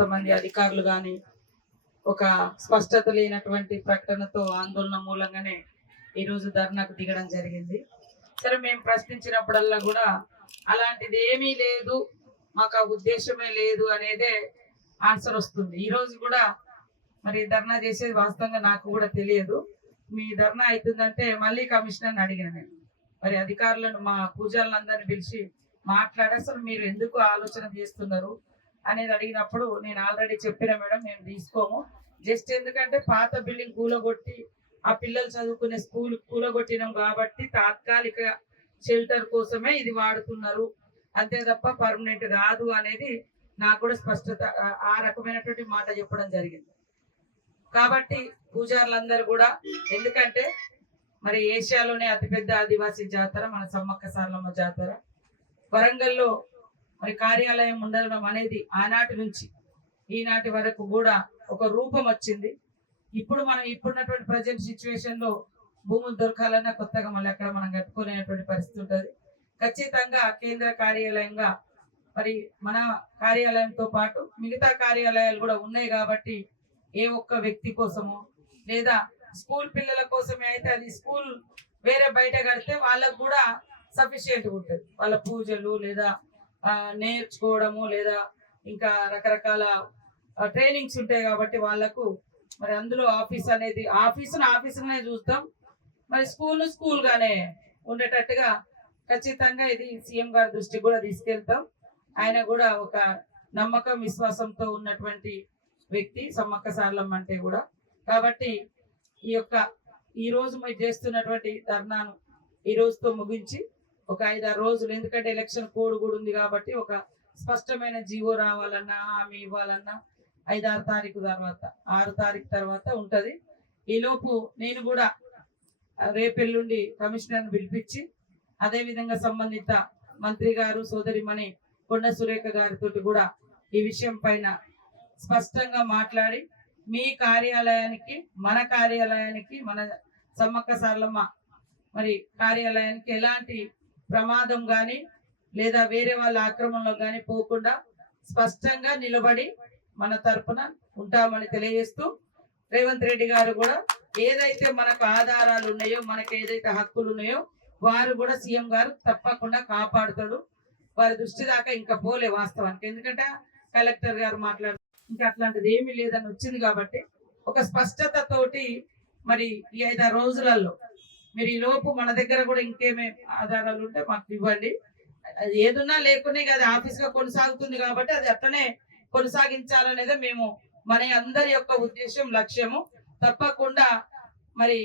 కొంతమంది అధికారులు కానీ ఒక స్పష్టత లేనటువంటి ప్రకటనతో ఆందోళన మూలంగానే ఈరోజు ధర్నాకు దిగడం జరిగింది. సరే, మేము ప్రశ్నించినప్పుడల్లా కూడా అలాంటిది ఏమీ లేదు, మాకు ఆ ఉద్దేశమే లేదు అనేదే ఆన్సర్ వస్తుంది. ఈరోజు కూడా మరి ధర్నా చేసేది వాస్తవంగా నాకు కూడా తెలియదు. మీ ధర్నా అవుతుందంటే మళ్ళీ కమిషనర్ని అడిగాను నేను. మరి అధికారులను, మా పూజలందరినీ పిలిచి మాట్లాడి అసలు మీరు ఎందుకు ఆలోచన చేస్తున్నారు అనేది అడిగినప్పుడు నేను ఆల్రెడీ చెప్పిన మేడం, మేము తీసుకోము, జస్ట్ ఎందుకంటే పాత బిల్డింగ్ కూలగొట్టి ఆ పిల్లలు చదువుకునే స్కూల్ కూలగొట్టినాం కాబట్టి తాత్కాలిక షెల్టర్ కోసమే ఇది వాడుతున్నారు, అంతే తప్ప పర్మనెంట్ కాదు అనేది నాకు కూడా స్పష్టత, ఆ రకమైనటువంటి మాట చెప్పడం జరిగింది. కాబట్టి పూజారులందరూ కూడా, ఎందుకంటే మరి ఏషియాలోనే అతిపెద్ద ఆదివాసీ జాతర మన సమ్మక్క సారలమ్మ జాతర, వరంగల్లో మరి కార్యాలయం ఉండడం అనేది ఆనాటి నుంచి ఈనాటి వరకు కూడా ఒక రూపం వచ్చింది. ఇప్పుడు మనం ఇప్పుడున్నటువంటి ప్రజెంట్ సిచ్యువేషన్ లో భూములు దొరకాలన్నా కొత్తగా మళ్ళీ అక్కడ మనం కట్టుకునేటువంటి పరిస్థితి ఉంటుంది. ఖచ్చితంగా కేంద్ర కార్యాలయంగా మరి మన కార్యాలయంతో పాటు మిగతా కార్యాలయాలు కూడా ఉన్నాయి కాబట్టి ఏ ఒక్క వ్యక్తి కోసమో లేదా స్కూల్ పిల్లల కోసమే అయితే అది స్కూల్ వేరే బయట కడితే వాళ్ళకు కూడా సఫిషియెంట్గా ఉంటుంది. వాళ్ళ పూజలు లేదా నేర్చుకోవడము లేదా ఇంకా రకరకాల ట్రైనింగ్స్ ఉంటాయి కాబట్టి వాళ్ళకు మరి అందులో ఆఫీస్ అనేది ఆఫీసునే చూస్తాం, మరి స్కూల్ గానే ఉండేటట్టుగా ఖచ్చితంగా ఇది సీఎం గారి దృష్టికి కూడా తీసుకెళ్తాం. ఆయన కూడా ఒక నమ్మకం విశ్వాసంతో ఉన్నటువంటి వ్యక్తి సమ్మక్క సారలమ్మ అంటే కూడా. కాబట్టి ఈ రోజు మీరు చేస్తున్నటువంటి ధర్నాను ఈ రోజుతో ముగించి ఒక 5-6 రోజులు, ఎందుకంటే ఎలక్షన్ కోడ్ కూడా ఉంది కాబట్టి ఒక స్పష్టమైన జీవో రావాలన్నా హామీ ఇవ్వాలన్నా 5-6 తారీఖు తర్వాత 6 తారీఖు తర్వాత ఉంటది. ఈలోపు నేను కూడా రేపెల్లుండి కమిషనర్ని పిలిపించి అదేవిధంగా సంబంధిత మంత్రి గారు సోదరిమణి కొండ సురేఖ గారితో కూడా ఈ విషయం పైన స్పష్టంగా మాట్లాడి మీ కార్యాలయానికి మన సమ్మక్క సారలమ్మ మరి కార్యాలయానికి ఎలాంటి ప్రమాదం కానీ లేదా వేరే వాళ్ళ ఆక్రమణలో కానీ పోకుండా స్పష్టంగా నిలబడి మన తరపున ఉంటామని తెలియజేస్తూ, రేవంత్ రెడ్డి గారు కూడా ఏదైతే మనకు ఆధారాలు ఉన్నాయో, మనకు ఏదైతే హక్కులు ఉన్నాయో వారు కూడా సీఎం గారు తప్పకుండా కాపాడుతాడు. వారి దృష్టి దాకా ఇంకా పోలే వాస్తవానికి, ఎందుకంటే కలెక్టర్ గారు మాట్లాడుతూ ఇంకా అట్లాంటిది ఏమీ లేదని వచ్చింది కాబట్టి ఒక స్పష్టత తోటి మరి ఈ 5-6 రోజులలో మీరు ఈ లోపు మన దగ్గర కూడా ఇంకేమే ఆధారాలు ఉంటే మాకు ఇవ్వండి. అది ఏదున్నా లేకునే కదా ఆఫీస్ గా కొనసాగుతుంది కాబట్టి అది అట్లనే కొనసాగించాలనేదే మేము మన అందరి యొక్క ఉద్దేశం, లక్ష్యము. తప్పకుండా మరి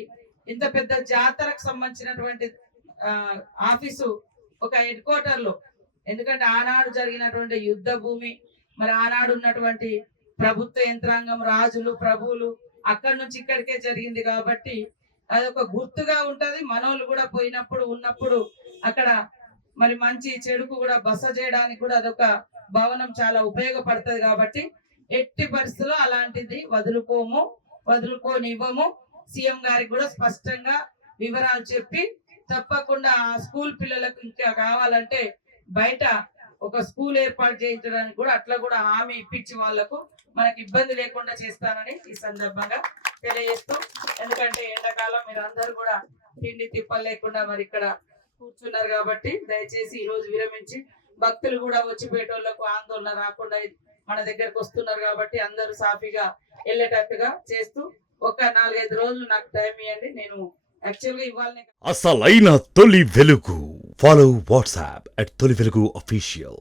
ఇంత పెద్ద జాతరకు సంబంధించినటువంటి ఆఫీసు ఒక హెడ్ క్వార్టర్ లో, ఎందుకంటే ఆనాడు జరిగినటువంటి యుద్ధ భూమి, మరి ఆనాడు ఉన్నటువంటి ప్రభుత్వ యంత్రాంగం, రాజులు, ప్రభువులు అక్కడి నుంచి ఇక్కడికే జరిగింది కాబట్టి అదొక గుర్తుగా ఉంటది. మనోళ్ళు కూడా పోయినప్పుడు ఉన్నప్పుడు అక్కడ మరి మంచి చెడుకు కూడా బస చేయడానికి కూడా అదొక భవనం చాలా ఉపయోగపడుతుంది. కాబట్టి ఎట్టి పరిస్థితుల్లో అలాంటిది వదులుకోనివ్వము. సీఎం గారికి కూడా స్పష్టంగా వివరాలు చెప్పి తప్పకుండా ఆ స్కూల్ పిల్లలకు ఇంకా కావాలంటే బయట ఒక స్కూల్ ఏర్పాటు చేయించడానికి కూడా అట్లా కూడా హామీ ఇప్పించి వాళ్లకు మనకి ఇబ్బంది లేకుండా చేస్తానని ఈ సందర్భంగా తెలియజేస్తూ, ఎందుకంటే ఎండాకాలం మీరు అందరూ కూడా తిండి తిప్పలు లేకుండా మరి ఇక్కడ కూర్చున్నారు కాబట్టి దయచేసి ఈ రోజు విరమించి భక్తులు కూడా వచ్చిపోయేటోళ్లకు ఆందోళన రాకుండా మన దగ్గరకు వస్తున్నారు కాబట్టి అందరూ సాఫీగా వెళ్ళేటట్టుగా చేస్తూ ఒక 4-5 రోజులు నాకు టైం ఇవ్వండి. నేను యాక్చువల్గా ఇవ్వాలని అసలైన తొలి వెలుగు. ఫాలో వాట్సాప్ @తొలి వెలుగు official.